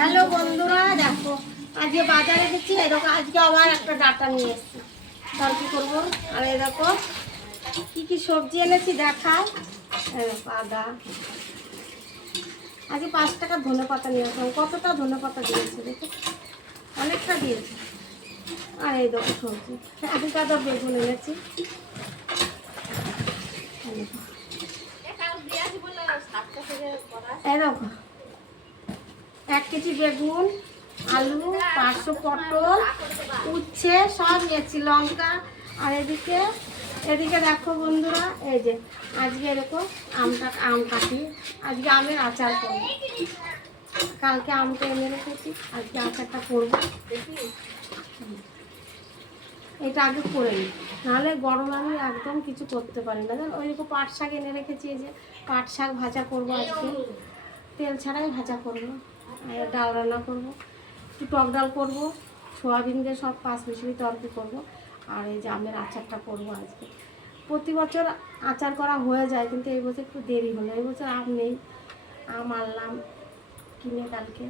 Hello বন্ধুরা, দেখো আজকে বাজারে গেছি। এরকম আজকে আবার একটা ডাটা নিয়ে এসেছি। তার কি করবো? আর এই দেখো কি কি সবজি এনেছি দেখায়। আদা, আজকে 5 টাকা ধনে পাতা নিয়ে আসলাম। কতটা ধনে পাতা দিয়েছে দেখো, অনেকটা দিয়েছে। আর এই দেখো সবজি, আজকে কাদা বেগুন এনেছি। এই দেখো 1 কেজি বেগুন, আলু, 500 পটল, উচ্ছে সব নিয়েছি, লঙ্কা। আর এদিকে দেখো বন্ধুরা, এই যে আজকে এরকম আম কাটি। আজকে আমের আচার করবো। কালকে আমটা এনে রেখেছি, আজকে আচারটা করবো। এটা আগে করে নিই, নাহলে গরম আমি একদম কিছু করতে পারি না। ওই রকম পাট শাক এনে রেখেছি, এই যে পাট শাক ভাজা করবো আজকে, তেল ছাড়াই ভাজা করবো। আর ডাল রান্না করবো, একটু টক ডাল করবো, সোয়াবিন দিয়ে সব 5 মিশালি তরকারি করবো। আর এই যে আমের আচারটা করবো আজকে। প্রতি বছর আচার করা হয়ে যায়, কিন্তু এই বছর একটু দেরি হলো। এই বছর আম নেই, আম আনলাম কিনে কালকে।